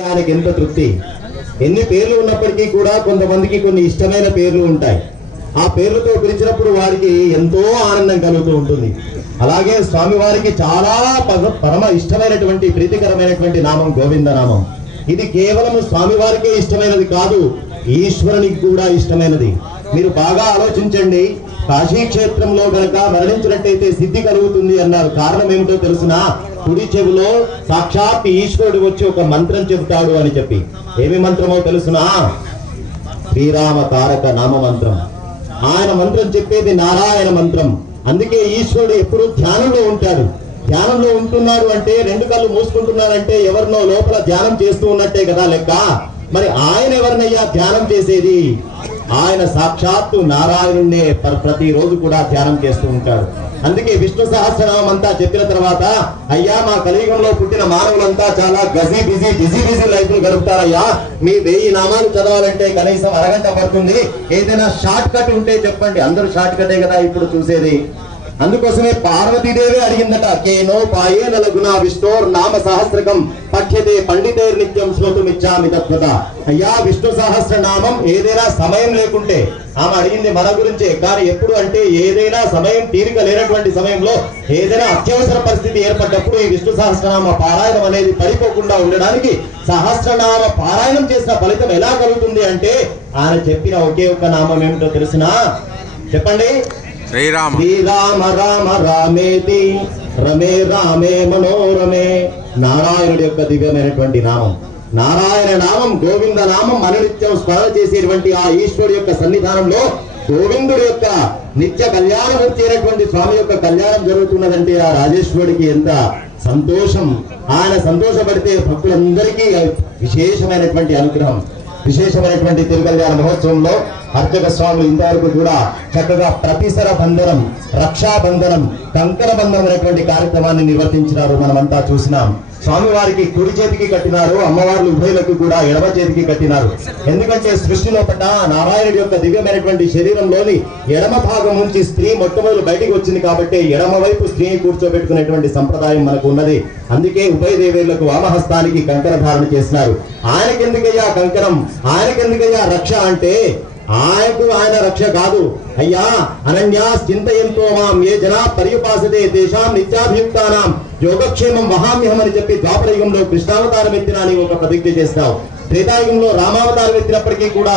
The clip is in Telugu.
ఆయనకి ఎంత తృప్తి. ఎన్ని పేర్లు ఉన్నప్పటికీ కూడా కొంతమందికి కొన్ని ఇష్టమైన పేర్లు ఉంటాయి. ఆ పేర్లతో పిలిచినప్పుడు వారికి ఎంతో ఆనందం కలుగుతూ ఉంటుంది. అలాగే స్వామివారికి చాలా పరమ ఇష్టమైనటువంటి ప్రీతికరమైనటువంటి నామం గోవింద నామం. ఇది కేవలం స్వామివారికే ఇష్టమైనది కాదు, ఈశ్వరునికి కూడా ఇష్టమైనది. మీరు బాగా ఆలోచించండి. కాశీ క్షేత్రంలో గనక మరణించినట్టయితే సిద్ధి కలుగుతుంది అన్నారు. కారణం ఏమిటో తెలుసునా? కుడి చెవిలో సాక్షాత్ ఈశ్వరుడు వచ్చి ఒక మంత్రం చెబుతాడు అని చెప్పి. ఏమి మంత్రమో తెలుసునా? శ్రీరామ తారక నామ మంత్రం. ఆయన మంత్రం చెప్పేది నారాయణ మంత్రం. అందుకే ఈశ్వరుడు ఎప్పుడు ధ్యానంలో ఉంటాడు. ధ్యానంలో ఉంటున్నాడు అంటే రెండు కళ్ళు మూసుకుంటున్నారంటే ఎవరినో లోపల ధ్యానం చేస్తూ ఉన్నట్టే కదా లెక్క. మరి ఆయన ఎవరినయ్యా ధ్యానం చేసేది? ఆయన సాక్షాత్తు నారాయణుణ్ణే ప్రతిరోజు కూడా ధ్యానం చేస్తూ ఉంటాడు. అందుకే విష్ణు సహస్రనామం అంతా చెప్పిన తర్వాత, అయ్యా మా కలియుగంలో పుట్టిన మానవులంతా చాలా బిజీ లైఫ్ గడుపుతారయ్యా, మీ 1000 నామాలు చదవాలంటే కనీసం అరగంట పడుతుంది, ఏదైనా షార్ట్ కట్ ఉంటే చెప్పండి. అందరూ షార్ట్ కటే కదా ఇప్పుడు చూసేది. అందుకోసమే పార్వతీదేవి అడిగిందట, కేనో పాయేన లగునా విష్ణోర్ నామ సహస్రకం పఠ్యతే పండితైర్ నిత్యం శ్రోతుమిచ్చామి తత్వత. అయ్యా విష్ణు సహస్రనామం ఏదైనా సమయం లేకుంటే, ఆమె అడిగింది మన గురించే. కానీ ఎప్పుడు అంటే ఏదైనా సమయం తీరిక లేనటువంటి సమయంలో, ఏదైనా అత్యవసర పరిస్థితి ఏర్పడ్డప్పుడు ఈ విష్ణు సహస్రనామ పారాయణం అనేది పడిపోకుండా ఉండడానికి సహస్రనామ పారాయణం చేసిన ఫలితం ఎలా కలుగుతుంది అంటే, ఆయన చెప్పిన ఒకే ఒక్క నామం ఏమిటో తెలిసినా చెప్పండి. శ్రీరామ శ్రీరామ రామ రామేతి రమే రామే మనోరమే. నారాయణుడి యొక్క దివ్యమైనటువంటి నామం. నారాయణ నామం, గోవింద నామం అనునిత్యం స్మరణ చేసేటువంటి ఆ ఈశ్వరుడి యొక్క సన్నిధానంలో గోవిందుడి యొక్క నిత్య కళ్యాణమూర్తి అయినటువంటి స్వామి యొక్క కళ్యాణం జరుగుతున్నదంటే ఆ రాజేశ్వరుడికి ఎంత సంతోషం. ఆయన సంతోషపడితే భక్తులందరికీ విశేషమైనటువంటి అనుగ్రహం. విశేషమైనటువంటి తిరుకల్యాణ మహోత్సవంలో అర్చక స్వాములు ఇంతవరకు కూడా చక్కగా ప్రతిసర బంధనం, రక్షాబంధనం, కంకణ బంధనం అనేటువంటి కార్యక్రమాన్ని నిర్వర్తించినారు. మనమంతా చూసినాం. స్వామివారికి కుడి చేతికి కట్టినారు, అమ్మవార్లు ఉభయులకు కూడా ఎడమ చేతికి కట్టినారు. ఎందుకంటే సృష్టిలో పడ్డ నారాయణుడి యొక్క దివ్యమైనటువంటి శరీరంలోని ఎడమ భాగం నుంచి స్త్రీ మొట్టమొదలు బయటికి వచ్చింది కాబట్టి ఎడమ వైపు స్త్రీని కూర్చోబెట్టుకునేటువంటి సంప్రదాయం మనకు ఉన్నది. అందుకే ఉభయ దేవేరులకు వామహస్తానికి కంకణ ధారణ చేసినారు. ఆయనకెందుకయ్యా కంకణం, ఆయనకెందుకయ్యా రక్ష అంటే, ఆయన రక్ష కాదు అయ్యా. అనన్యా చింతయంతో మాం ఏ జనా పర్యుపాసతే తేషాం నిత్యాభియుక్తానాం యోగక్షేమం వహామ్యహం అని చెప్పి ద్వాపరయుగంలో కృష్ణావతారం ఎత్తినా నీవు ఒక ప్రతిజ్ఞ చేస్తావు. త్రేతాయుగంలో రామావతారం ఎత్తినప్పటికీ కూడా